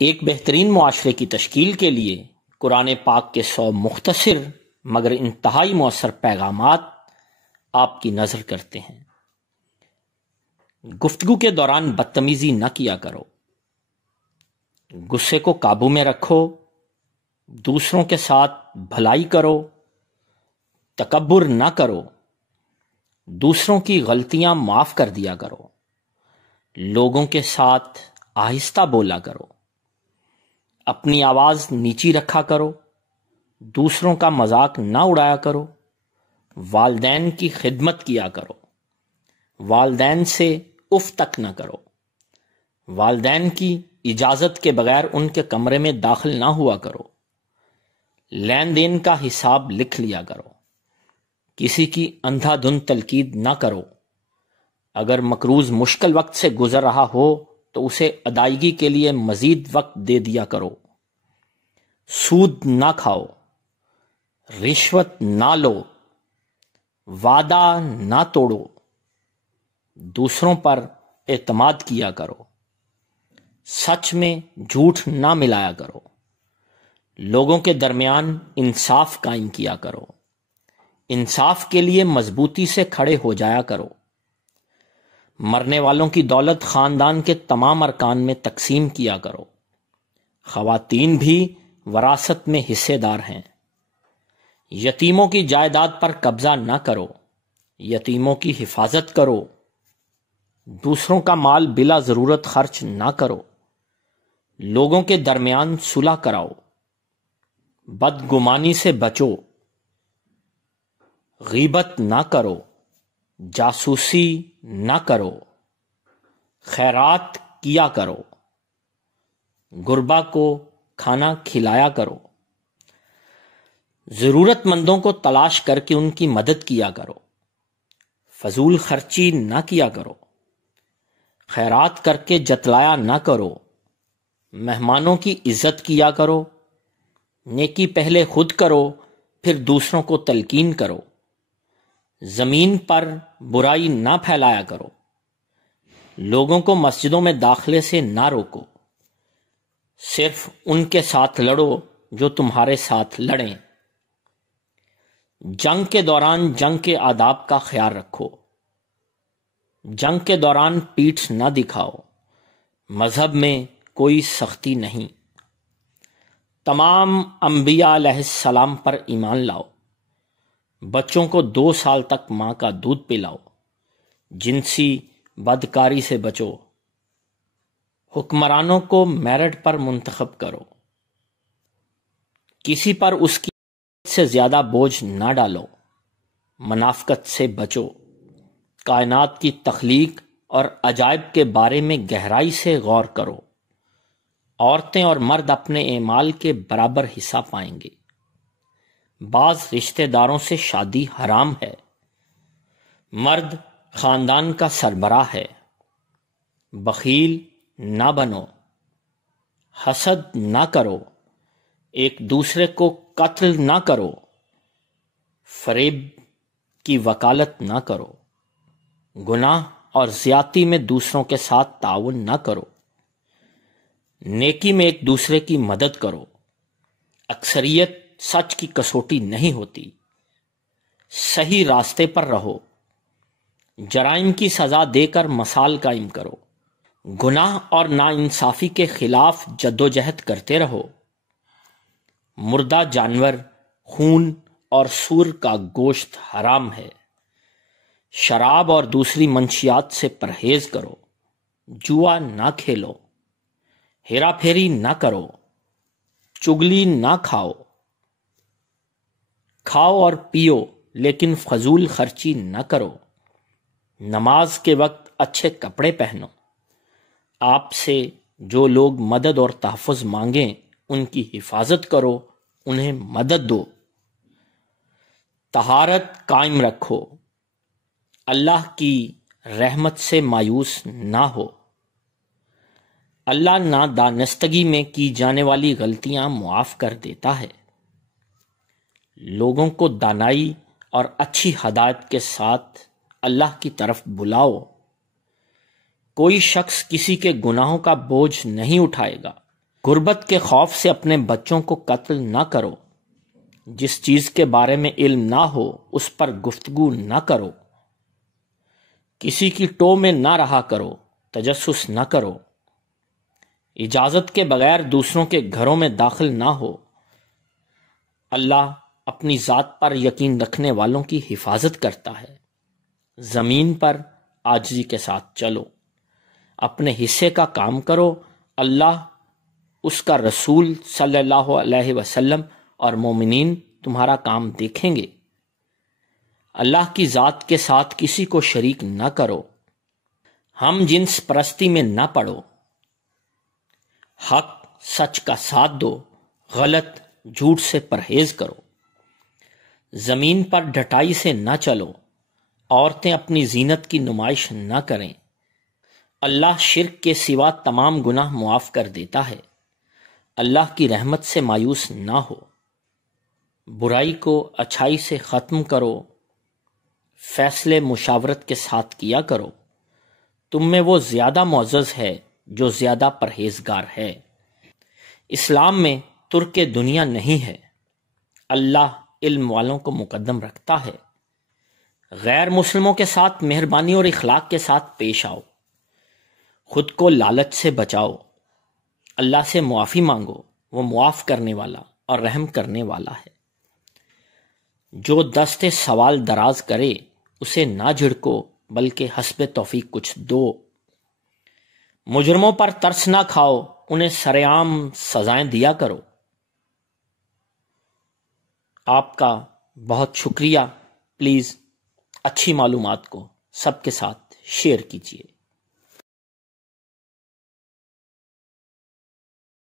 ایک بہترین معاشرے کی تشکیل کے لیے قرآن پاک کے 100 مختصر مگر انتہائی مؤثر پیغامات آپ کی نظر کرتے ہیں۔ گفتگو کے دوران بدتمیزی نہ کیا کرو، غصے کو قابو میں رکھو، دوسروں کے ساتھ بھلائی کرو، تکبر نہ کرو، دوسروں کی غلطیاں معاف کر دیا کرو، لوگوں کے ساتھ آہستہ بولا کرو، اپنی آواز نیچی رکھا کرو، دوسروں کا مذاق نہ اڑایا کرو، والدین کی خدمت کیا کرو، والدین سے اف تک نہ کرو، والدین کی اجازت کے بغیر ان کے کمرے میں داخل نہ ہوا کرو، لین دین کا حساب لکھ لیا کرو، کسی کی اندھا دھند تلقین نہ کرو، اگر مقروض مشکل وقت سے گزر رہا ہو تو اسے ادائیگی کے لیے مزید وقت دے دیا کرو، سود نہ کھاؤ، رشوت نہ لو، وعدہ نہ توڑو، دوسروں پر اعتماد کیا کرو، سچ میں جھوٹ نہ ملایا کرو، لوگوں کے درمیان انصاف قائم کیا کرو، انصاف کے لیے مضبوطی سے کھڑے ہو جایا کرو، مرنے والوں کی دولت خاندان کے تمام ارکان میں تقسیم کیا کرو، خواتین بھی وراثت میں حصے دار ہیں، یتیموں کی جائیداد پر قبضہ نہ کرو، یتیموں کی حفاظت کرو، دوسروں کا مال بلا ضرورت خرچ نہ کرو، لوگوں کے درمیان صلح کراؤ، بدگمانی سے بچو، غیبت نہ کرو، جاسوسی نہ کرو، خیرات کیا کرو، غربا کو کھانا کھلایا کرو، ضرورت مندوں کو تلاش کر کے ان کی مدد کیا کرو، فضول خرچی نہ کیا کرو، خیرات کر کے جتلایا نہ کرو، مہمانوں کی عزت کیا کرو، نیکی پہلے خود کرو پھر دوسروں کو تلقین کرو، زمین پر برائی نہ پھیلایا کرو، لوگوں کو مسجدوں میں داخلے سے نہ روکو، صرف ان کے ساتھ لڑو جو تمہارے ساتھ لڑیں، جنگ کے دوران جنگ کے آداب کا خیال رکھو، جنگ کے دوران پیٹھ نہ دکھاؤ، مذہب میں کوئی سختی نہیں، تمام انبیاء علیہ السلام پر ایمان لاؤ، بچوں کو 2 سال تک ماں کا دودھ پلاؤ، جنسی بدکاری سے بچو، حکمرانوں کو میرٹ پر منتخب کرو، کسی پر اس کی سے زیادہ بوجھ نہ ڈالو، منافقت سے بچو، کائنات کی تخلیق اور عجائب کے بارے میں گہرائی سے غور کرو، عورتیں اور مرد اپنے اعمال کے برابر حصہ پائیں گے، بعض رشتہ داروں سے شادی حرام ہے، مرد خاندان کا سربراہ ہے، بخیل نہ بنو، حسد نہ کرو، ایک دوسرے کو قتل نہ کرو، فریب کی وکالت نہ کرو، گناہ اور زیادتی میں دوسروں کے ساتھ تعاون نہ کرو، نیکی میں ایک دوسرے کی مدد کرو، اکثریت سچ کی کسوٹی نہیں ہوتی، صحیح راستے پر رہو، جرائم کی سزا دے کر مثال قائم کرو، گناہ اور ناانصافی کے خلاف جدوجہد کرتے رہو، مردہ جانور، خون اور سور کا گوشت حرام ہے، شراب اور دوسری منشیات سے پرہیز کرو، جوا نہ کھیلو، ہیرا پھیری نہ کرو، چگلی نہ کھاؤ، کھاؤ اور پیو لیکن فضول خرچی نہ کرو، نماز کے وقت اچھے کپڑے پہنو، آپ سے جو لوگ مدد اور تحفظ مانگیں ان کی حفاظت کرو، انہیں مدد دو، طہارت قائم رکھو، اللہ کی رحمت سے مایوس نہ ہو، اللہ نادانستگی میں کی جانے والی غلطیاں معاف کر دیتا ہے، لوگوں کو دانائی اور اچھی ہدایت کے ساتھ اللہ کی طرف بلاؤ، کوئی شخص کسی کے گناہوں کا بوجھ نہیں اٹھائے گا غربت کے خوف سے اپنے بچوں کو قتل نہ کرو، جس چیز کے بارے میں علم نہ ہو اس پر گفتگو نہ کرو، کسی کی ٹو میں نہ رہا کرو، تجسس نہ کرو، اجازت کے بغیر دوسروں کے گھروں میں داخل نہ ہو۔ اللہ اپنی ذات پر یقین رکھنے والوں کی حفاظت کرتا ہے۔ زمین پر عاجزی کے ساتھ چلو، اپنے حصے کا کام کرو، اللہ، اس کا رسول صلی اللہ علیہ وسلم اور مومنین تمہارا کام دیکھیں گے۔ اللہ کی ذات کے ساتھ کسی کو شریک نہ کرو، ہم جنس پرستی میں نہ پڑو، حق سچ کا ساتھ دو، غلط جھوٹ سے پرہیز کرو، زمین پر ڈھٹائی سے نہ چلو، عورتیں اپنی زینت کی نمائش نہ کریں۔ اللہ شرک کے سوا تمام گناہ معاف کر دیتا ہے۔ اللہ کی رحمت سے مایوس نہ ہو، برائی کو اچھائی سے ختم کرو، فیصلے مشاورت کے ساتھ کیا کرو، تم میں وہ زیادہ معزز ہے جو زیادہ پرہیزگار ہے۔ اسلام میں ترک دنیا نہیں ہے، اللہ علم والوں کو مقدم رکھتا ہے۔ غیر مسلموں کے ساتھ مہربانی اور اخلاق کے ساتھ پیش آؤ، خود کو لالچ سے بچاؤ، اللہ سے معافی مانگو، وہ معاف کرنے والا اور رحم کرنے والا ہے۔ جو دست سوال دراز کرے اسے نہ جھڑکو بلکہ حسب توفیق کچھ دو۔ مجرموں پر ترس نہ کھاؤ، انہیں سرعام سزائیں دیا کرو۔ آپ کا بہت شکریہ، پلیز اچھی معلومات کو سب کے ساتھ شیئر کیجیے۔